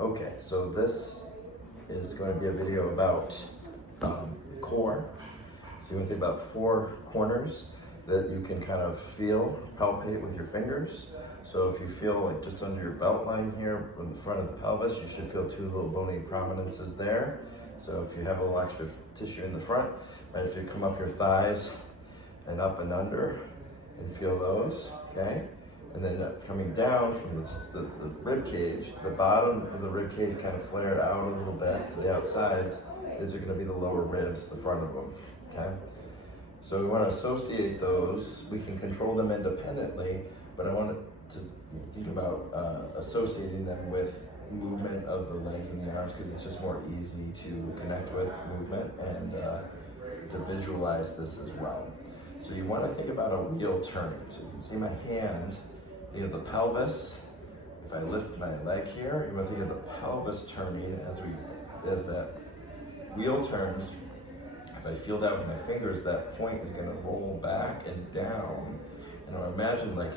Okay, so this is going to be a video about core. So you want to think about four corners that you can kind of feel, palpate with your fingers. So if you feel like just under your belt line here, in the front of the pelvis, you should feel two little bony prominences there. So if you have a little extra tissue in the front, right, if you come up your thighs and up and under and feel those, okay? And then coming down from the rib cage, the bottom of the rib cage kind of flared out a little bit to the outsides. These are going to be the lower ribs, the front of them, okay? So we want to associate those. We can control them independently, but I want to think about associating them with movement of the legs and the arms, because it's just more easy to connect with movement and to visualize this as well. So you want to think about a wheel turning. So you can see my hand, you know, the pelvis. If I lift my leg here, you want to think of the pelvis turning as that wheel turns. If I feel that with my fingers, that point is going to roll back and down. And I imagine, like,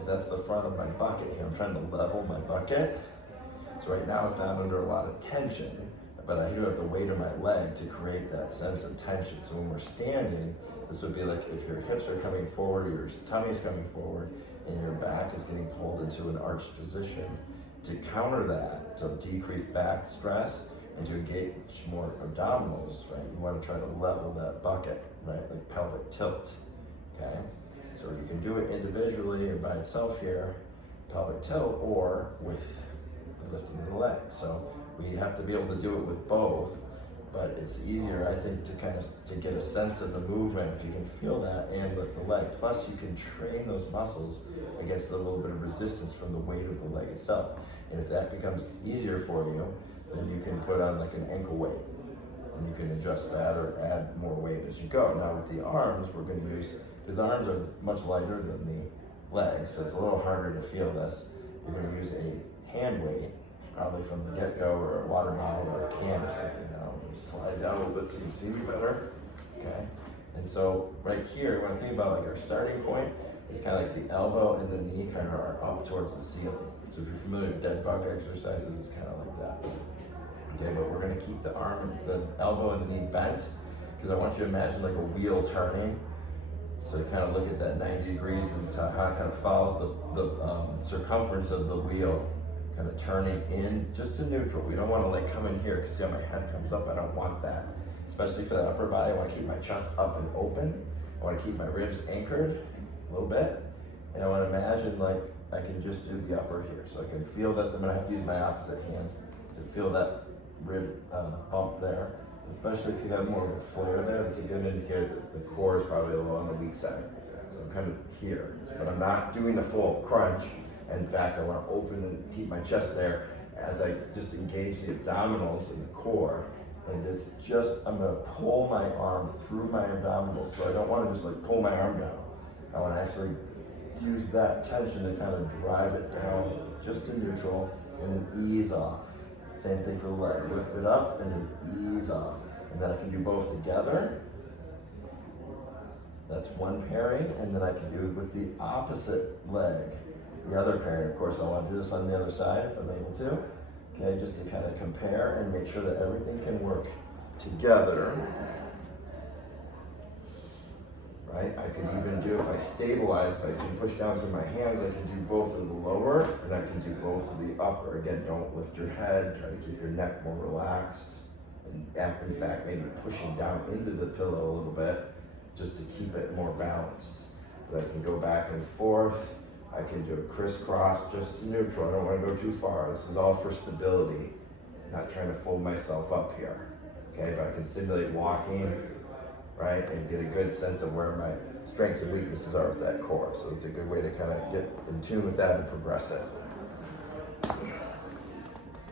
if that's the front of my bucket here, I'm trying to level my bucket. So right now it's not under a lot of tension, but I do have the weight of my leg to create that sense of tension. So when we're standing, this would be like if your hips are coming forward, your tummy is coming forward, and your back is getting pulled into an arched position. To counter that, to decrease back stress and to engage more abdominals, right? You want to try to level that bucket, right? Like pelvic tilt, okay? So you can do it individually or by itself here, pelvic tilt, or with the lifting of the leg. So we have to be able to do it with both, but it's easier, I think, to get a sense of the movement if you can feel that and lift the leg. Plus you can train those muscles against a little bit of resistance from the weight of the leg itself. And if that becomes easier for you, then you can put on like an ankle weight and you can adjust that or add more weight as you go. Now with the arms, we're going to use, because the arms are much lighter than the legs, so it's a little harder to feel this. You're going to use a hand weight, probably from the get-go, or a water bottle or a can or something. Now, slide down a little bit so you can see me better, okay? And so right here, when I think about like our starting point, it's kind of like the elbow and the knee kind of are up towards the ceiling. So if you're familiar with dead bug exercises, it's kind of like that. Okay, but we're going to keep the elbow and the knee bent, because I want you to imagine like a wheel turning. So you kind of look at that 90 degrees and how it kind of follows the circumference of the wheel, kind of turning in just to neutral. We don't want to like come in here, because see how my head comes up? I don't want that. Especially for that upper body, I want to keep my chest up and open. I want to keep my ribs anchored a little bit. And I want to imagine like I can just do the upper here. So I can feel this. I'm going to have to use my opposite hand to feel that rib bump there. Especially if you have more of a flare there, that's a good indicator that the core is probably a little on the weak side. So I'm kind of here, but I'm not doing the full crunch. In fact, I want to open and keep my chest there as I just engage the abdominals and the core. And it's just, I'm going to pull my arm through my abdominals. So I don't want to just like pull my arm down. I want to actually use that tension to kind of drive it down just to neutral and then ease off. Same thing for the leg. Lift it up and then ease off. And then I can do both together. That's one pairing. And then I can do it with the opposite leg, the other pairing. Of course, I want to do this on the other side if I'm able to. Okay, just to kind of compare and make sure that everything can work together. Right? I can even do, if I stabilize, if I can push down through my hands, I can do both of the lower and I can do both of the upper. Again, don't lift your head, try to keep your neck more relaxed. And in fact, maybe pushing down into the pillow a little bit just to keep it more balanced. But I can go back and forth. I can do a crisscross just to neutral. I don't want to go too far. This is all for stability. I'm not trying to fold myself up here. Okay, but I can simulate walking, right, and get a good sense of where my strengths and weaknesses are with that core. So it's a good way to kind of get in tune with that and progress it.